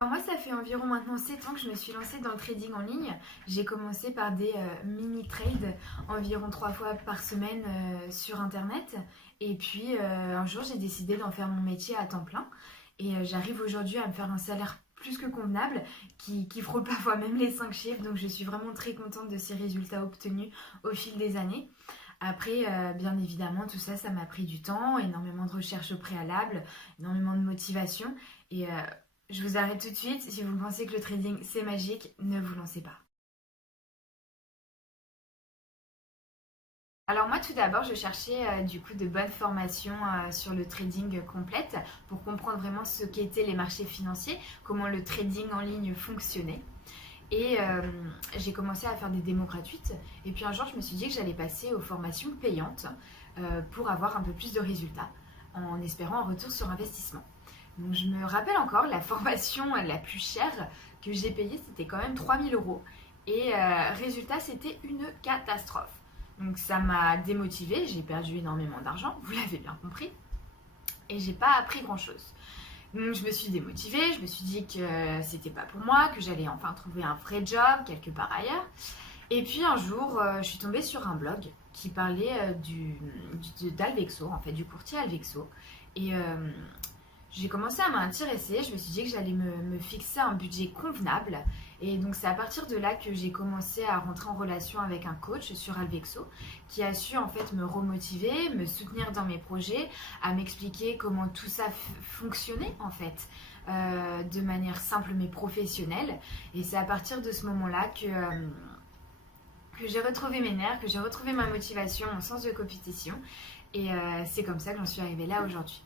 Alors moi, ça fait environ maintenant 7 ans que je me suis lancée dans le trading en ligne. J'ai commencé par des mini-trades environ 3 fois par semaine sur Internet. Et puis un jour, j'ai décidé d'en faire mon métier à temps plein. Et j'arrive aujourd'hui à me faire un salaire plus que convenable qui frôle parfois même les 5 chiffres. Donc je suis vraiment très contente de ces résultats obtenus au fil des années. Après, bien évidemment, tout ça, ça m'a pris du temps, énormément de recherches au préalable, énormément de motivation. Et je vous arrête tout de suite. Si vous pensez que le trading c'est magique, ne vous lancez pas. Alors moi tout d'abord je cherchais du coup de bonnes formations sur le trading complète pour comprendre vraiment ce qu'étaient les marchés financiers, comment le trading en ligne fonctionnait. Et j'ai commencé à faire des démos gratuites. Et puis un jour je me suis dit que j'allais passer aux formations payantes pour avoir un peu plus de résultats en espérant un retour sur investissement. Donc je me rappelle encore, la formation la plus chère que j'ai payée, c'était quand même 3 000 euros. Et résultat, c'était une catastrophe. Donc ça m'a démotivée, j'ai perdu énormément d'argent, vous l'avez bien compris, et j'ai pas appris grand-chose. Donc je me suis démotivée, je me suis dit que c'était pas pour moi, que j'allais enfin trouver un vrai job quelque part ailleurs. Et puis un jour, je suis tombée sur un blog qui parlait d'Alvexo, en fait, du courtier Alvexo. Et j'ai commencé à m'intéresser, je me suis dit que j'allais me fixer un budget convenable. Et donc c'est à partir de là que j'ai commencé à rentrer en relation avec un coach sur Alvexo qui a su en fait me remotiver, me soutenir dans mes projets, à m'expliquer comment tout ça fonctionnait en fait. De manière simple mais professionnelle. Et c'est à partir de ce moment-là que j'ai retrouvé mes nerfs, que j'ai retrouvé ma motivation, mon sens de compétition. Et c'est comme ça que j'en suis arrivée là aujourd'hui.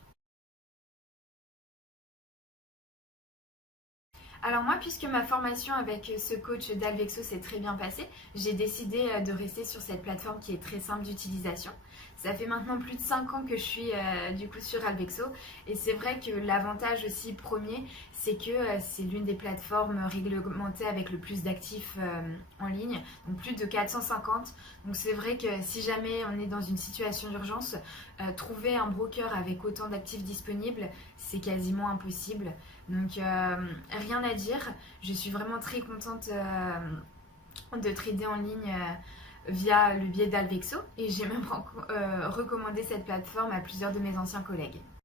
Alors moi, puisque ma formation avec ce coach d'Alvexo s'est très bien passée, j'ai décidé de rester sur cette plateforme qui est très simple d'utilisation. Ça fait maintenant plus de 5 ans que je suis du coup sur Alvexo et c'est vrai que l'avantage aussi premier, c'est que c'est l'une des plateformes réglementées avec le plus d'actifs en ligne, donc plus de 450. Donc c'est vrai que si jamais on est dans une situation d'urgence, trouver un broker avec autant d'actifs disponibles, c'est quasiment impossible. Donc rien à dire, je suis vraiment très contente de trader en ligne via le biais d'Alvexo et j'ai même recommandé cette plateforme à plusieurs de mes anciens collègues.